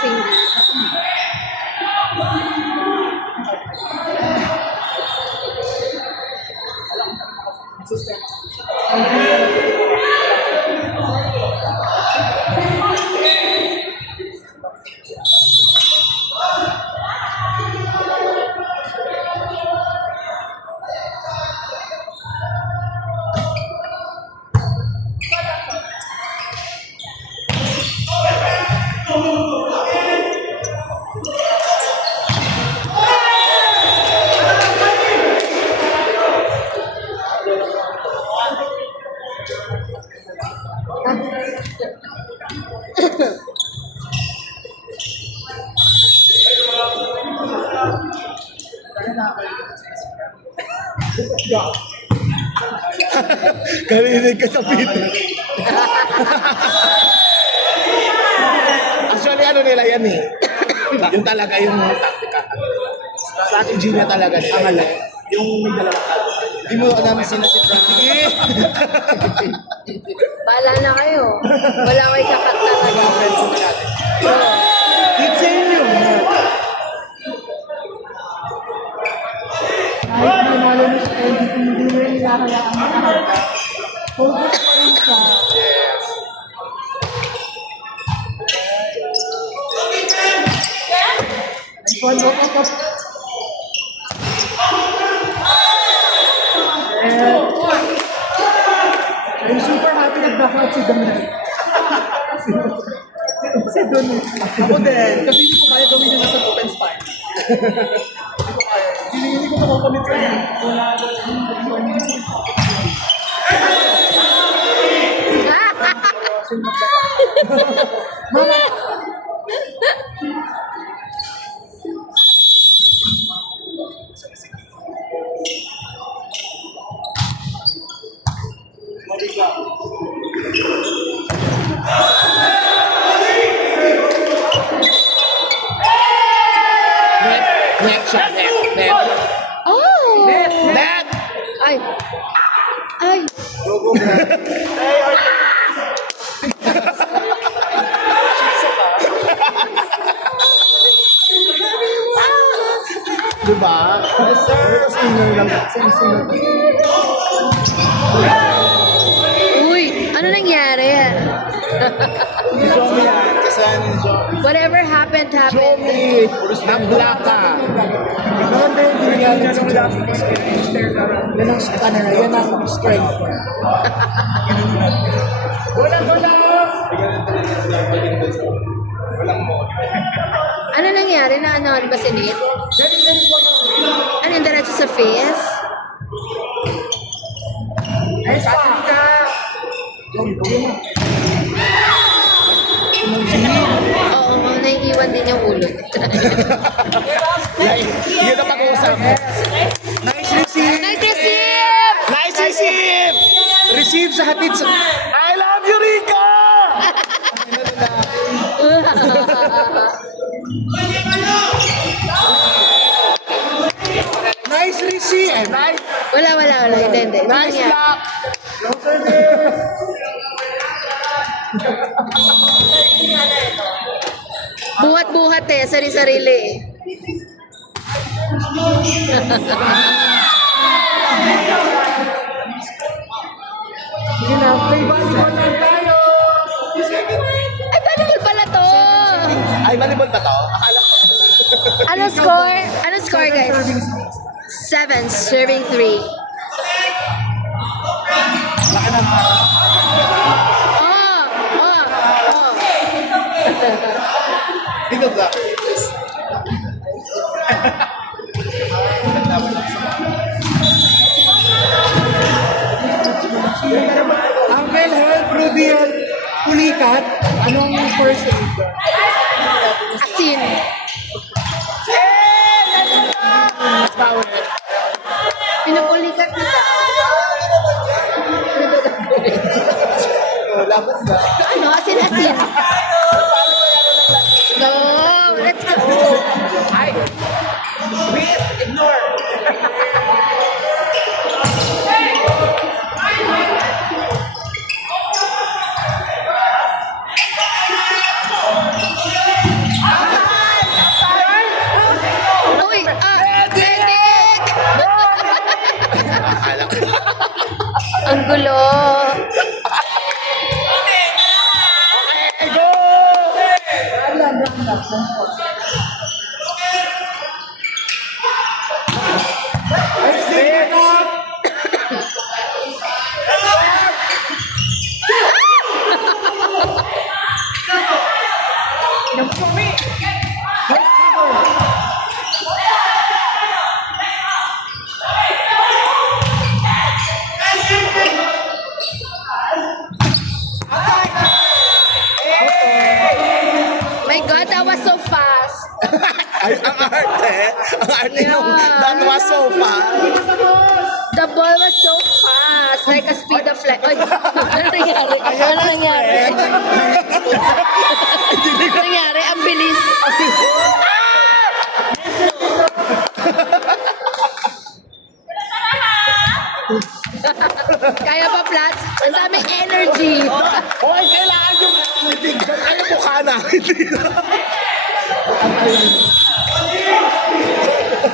finger. Karinig ka sa pito. Actually, ano nila yan eh. Yung talaga yung tactical. Strategy niya talaga. Ang yung may dalawang tao. Hindi mo naman sila si strategy. Bahala na kayo. Wala kayo kakat talaga. Mga friends na natin. Oo. It's sa inyo. Kahit nanalo na siya, hindi mo rin hinahayaan makarga. Focus pa rin siya. And one more up. I'm super happy nag-knockout si Donald. Si Donald. Ako din. Kasi hindi ko kaya gawin yung nasa open spine. Hindi ko kaya. Hindi ko makakamit sa inyo. Mama, Net siya. Net. Oh! Net! Ay! Ay! Diba? Yes, sir. Singer lang. Singer. Uy! Ano nangyari? Jomi yan. Kasalanan ni Jomi. Whatever happened, happened. Jomi! Nag-block ka. Maganda yung ginagawa si Jomi. Yan ang stunner. Yan ang strength. Ano nangyari? Na ba si Nate? Ano yung diretso sa face? Oo, naiiwan din yung ulo. Yun ang pag-uusap. Nice receive! Nice receive! Nice receive! Receive sa hatid sa... I love you, Rika! Nice receive! Nice, Wala. Hindi. nice Hindi block! No service! Buhat-buhat eh, sari-sarili eh. sige na, play basketball lang tayo. Ay, volleyball pala to! Ay, volleyball ba to? Akala ko. Anong score? Anong score, guys? 7, serving 3. Laki ng... Oh! Dito ba? Uncle Help, Rubiel, Pulikat, anong first aid? Asin. Pinupulikat kita. Labas na. Ano? Asin. Go! Let's go! Ay! Wait! Ignore! Ang gulo. My God, that was so fast. Ay, ang arte. Ang arte Yeah. yung that was so fast. The ball was so fast, like a speed of light. Ay, ano nangyari? Ano nangyari? Ano nangyari? Ang bilis. Kaya pa, Plats? Ang daming energy. Hoy, kailangan yung itignan kayo mukha na.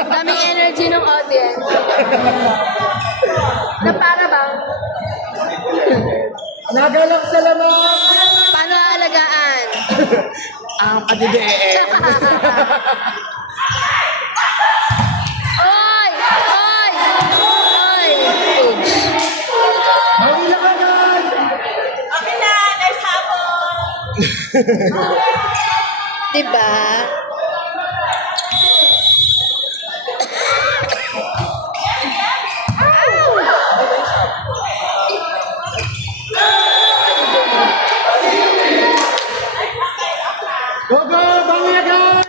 Ang daming energy ng audience. Na para bang, Nagalak sa lamang. paano aalagaan? Ang kadideen. Oy! Oy! Oy! Page. Mahila ka na. Okay na, next hapon. Diba? Go, go, bangi agad.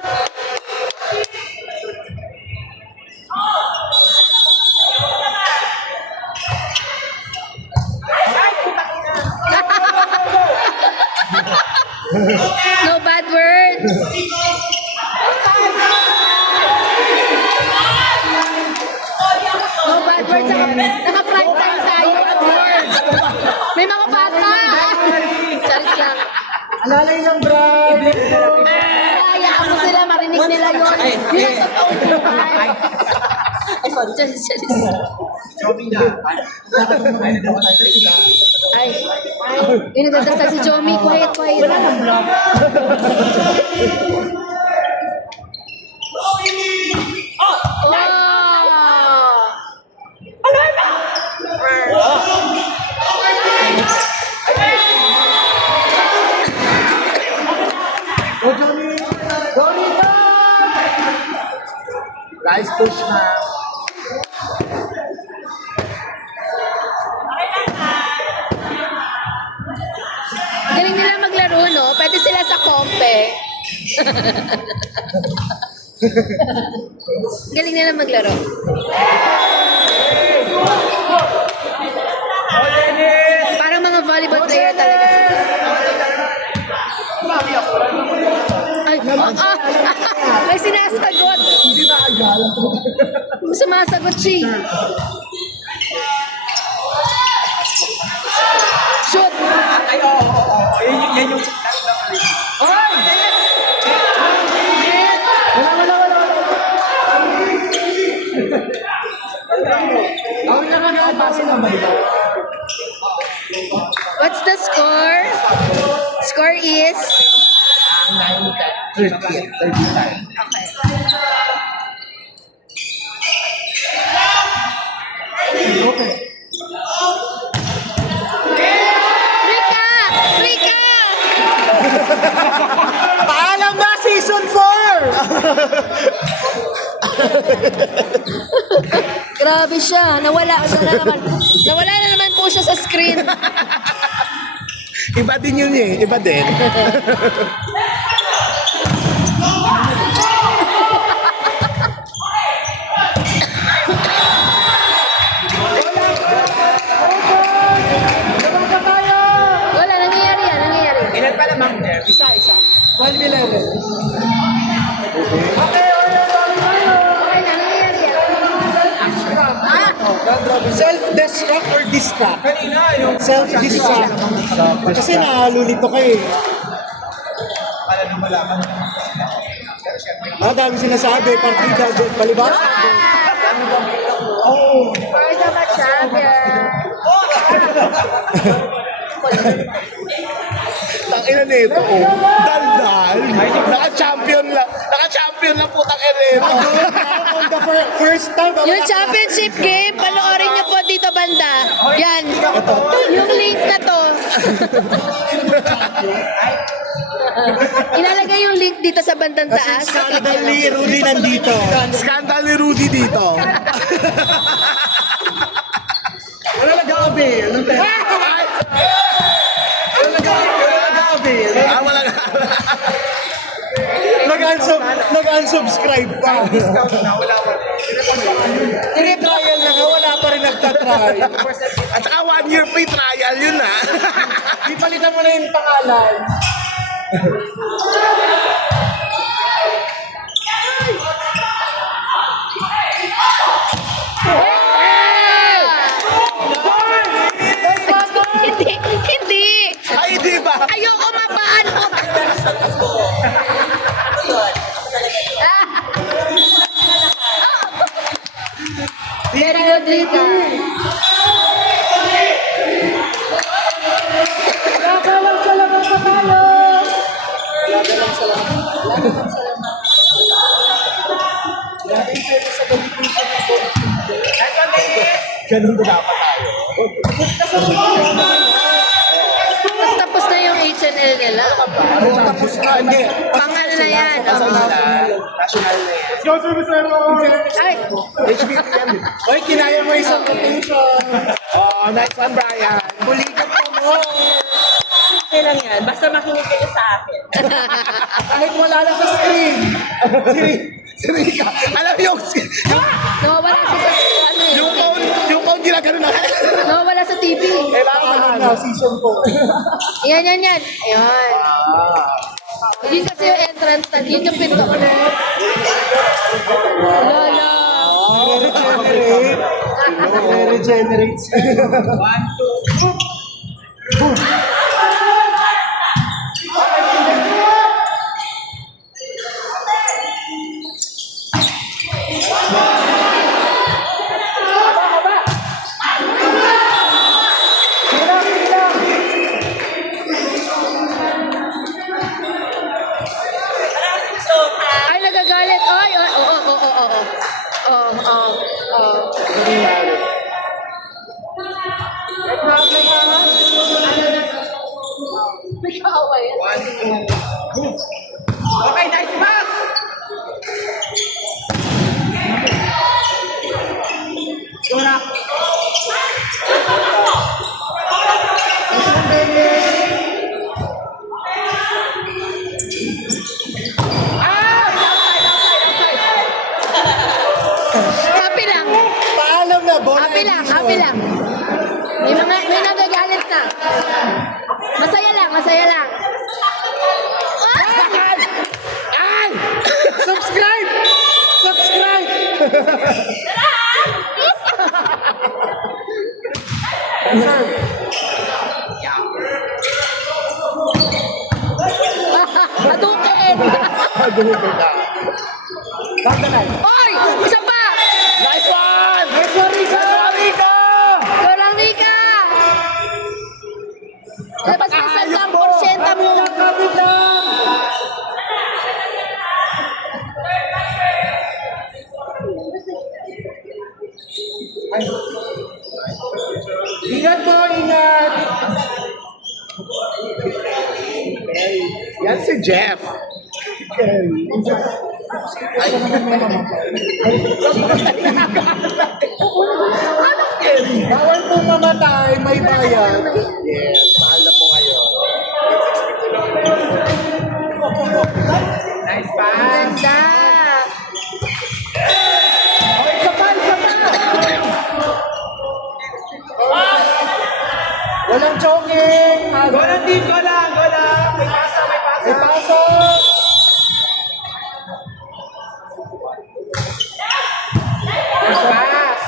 No bad words. No bad words. Naka-prime time tayo. May mga bata. Charis lang. Alalay ng brad. Hayaan mo sila, marinig nila yun. Yun ang totoong buhay. Ay, sorry. Charis, charis. Ay, yun nagdadasal si Jomi. Quiet, quiet. Oh! Go, Johnny. Go, Rita. Guys, push na. Galing nila maglaro, no? Pwede sila sa kompe. Galing nila maglaro. Parang mga volleyball player talaga sila. Ay, may sinasagot. Hindi na agad. Sumasagot siya. Shoot! Ang nakakapasa naman ito. What's the score? Score is? 30. Okay. Okay. Rika! Rika! Paalam na season 4! Grabe siya. Nawala na naman. Nawala na naman po siya sa screen. Iba din yun eh. Iba din. Wala, nangyayari yan. Nangyayari. Ilan pa lamang there? Isa. 12-11. Okay na, nangyayari yan. Self-destruct or distract? Kanina, yung self-destruct. Kasi nalulito kayo eh. Dami sinasabi, partida, palibasa. For the champion. Tangina nito, oh. Daldal. Naka-champion lang po, tangina nito. On the first time. Yung championship game, panoorin niyo po dito banda. Yan. Yung link na to. Ilalagay yung link dito sa bandang taas. Scandal ni Rudy nandito. Scandal ni Rudy dito. Wala nag-aabi. Anong pera? Wala nag-aabi. Wala na. Nag-unsubscribe pa. Tinitrial na nga, wala pa rin nagtatry. At saka 1 year free trial, yun na. Di palitan mo na yung pangalan. Hindi. Ay, di ba? Ayoko mapaano. Very good, Rita. Ganun ko dapat tayo. Tapos na yung HNL nila. Tapos na, hindi. Pangal na yan. National na yan. Ay, HBP yan. Hoy, kinaya mo isang quotation. Oh, nice one, Brian. Bulikan mo mo. Okay lang yan. Basta makinig kayo sa akin. Kahit wala lang sa screen. Si Rika. Alam mo yung nawawala siya sa ano eh. yung phone ginagano na. Nawawala sa TV. Kailangan Na, season 4. Yan. Ayan. Hindi kasi yung entrance na. Yun yung pinto ulit. Lala. Regenerate. Ay, nagagalit. Ay, oo. May kaaway yan. Okay, nice pass! Happy lang. Paalam na, bola. Happy lang. May nagagalit na. Masaya lang. Ay! Subscribe! Adukin. Oy! Isa pa! Nice one! Nice one, Rico! Go lang, Nika! Dapat sa isang porsyenta mo. Kapit lang! Ingat po, ingat! Yan si Jeff. Bawal po mamatay, may bayad. Yes, mahal na po ngayon. Nice pass! Ganda! Okay, isa pa! Walang choking! Walang team, go lang! May pasa! May pasok! Nice pass!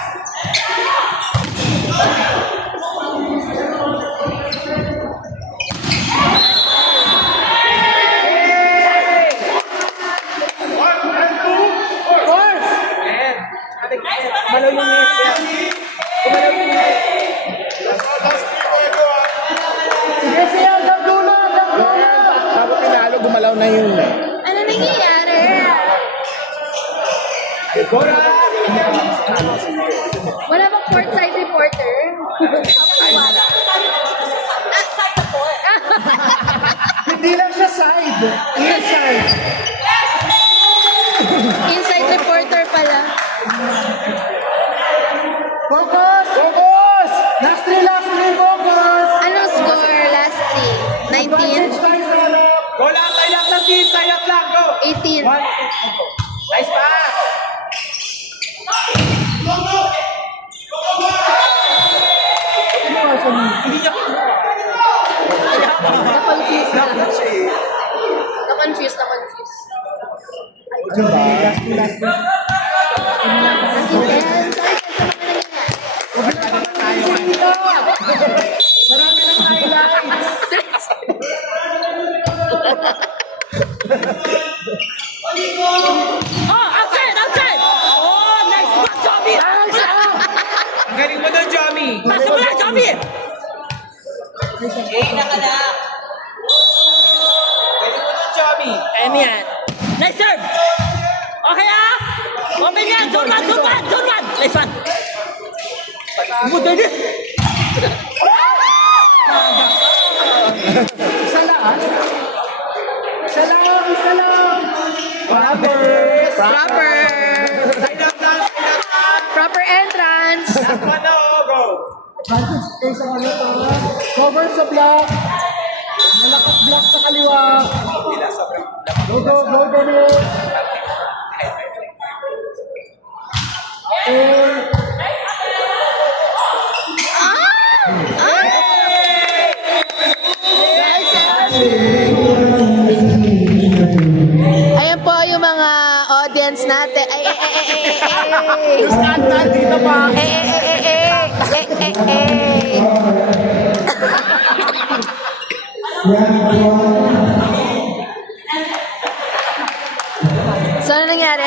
ikaw na yun. Ano nangyayari? Wala bang courtside reporter? Hindi lang siya side. Inside. Inside reporter pala. Focus! Focus! Last three, focus! Anong score last 3? 19? Go lang, sayat lang team, sayat lang, go! 18? Nice pass! Na-confuse na. Dapat siya eh. Na-confuse. Diba? Last three. Yes, sorry sa mga nangyayari. Marami ng highlights. Oh, outside! Oh, nice pass, Joby! Ang galing mo doon, Johnny! Pasa mo lang, Joby! Galing mo doon, Johnny! Kaya mo yan. Nice serve! Okay ah! Open yan! Zone 1! Nice one! Good Dennis! Isa lang. Proper. Side up lang, side up lang! Proper entrance. Last one na, oh, go! Advantage kayo sa kanya to. Cover sa block. Malakas block sa kaliwa. Go, Dennis. Ayan po yung mga audience natin. Ay. Yung scandal dito pa! So, ano nangyari?